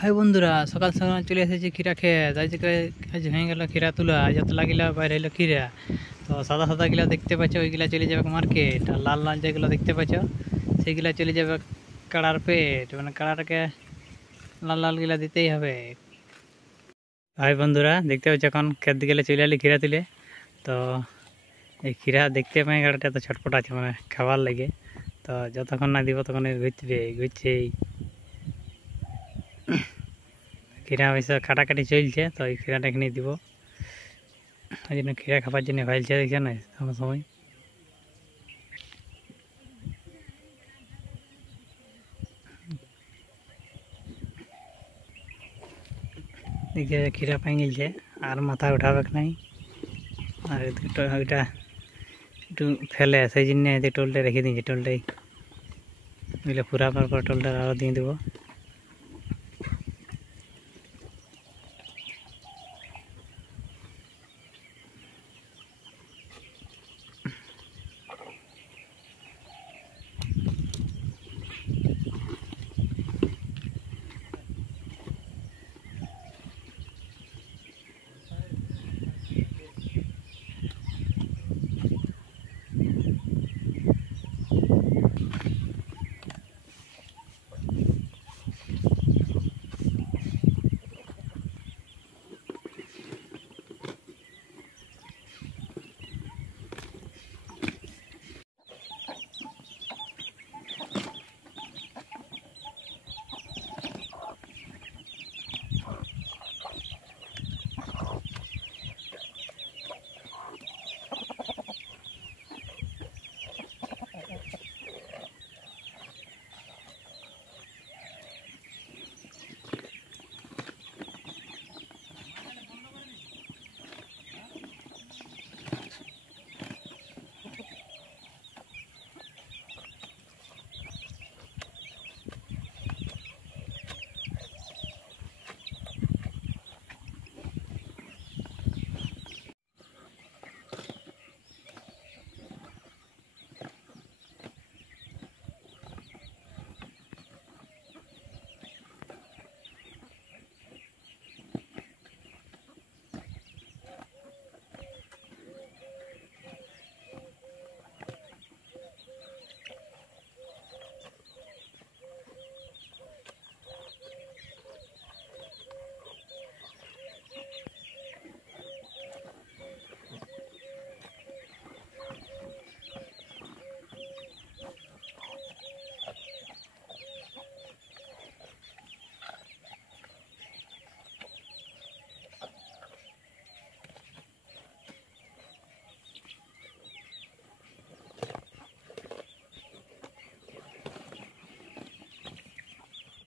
হাই বন্ধুরা, সকাল সকাল চলে এসেছি ক্ষীরা খেয়ে। আজ হয়ে গেল ক্ষীরা তোলা। যত লাগিলা বাইরে হলো ক্ষীরা। তো সাদা সাদা গিলা দেখতে পাচ্ছ, ওইগুলা চলে যাবে মার্কেট। আর লাল লাল যেগুলো দেখতে পাচ্ছ সেইগুলা চলে যাবে কাড়ার পেট। মানে কাড়াটাকে লাল লাল গিলা দিতেই হবে। হাই বন্ধুরা, দেখতে পাচ্ছ এখন ক্ষেত গেলে চলে এলি ক্ষীরা তুলে। তো এই ক্ষীরা দেখতে পাই গাড়িটা তো ছটপট আছে, মানে খাবার লাগে। তো যতক্ষণ না দিব তখন ঘুরছেই। ক্ষীরা অবশ্য কাটাকাটি চলছে, তো এই ক্ষীরাটা এখানে দিব। ওই জন্য ক্ষীরা খাবার জন্য ভাইলছে, দেখছে না সময়। দেখছে ক্ষীরা পাই গেছে, আর মাথা উঠাবে নাই। আর ওইটা একটু ফেলে, সেই জন্য টোলটা রেখে দিয়েছে। টোলটাই বুঝলে পুরা পর টোলটা আরও দিয়ে দেবো।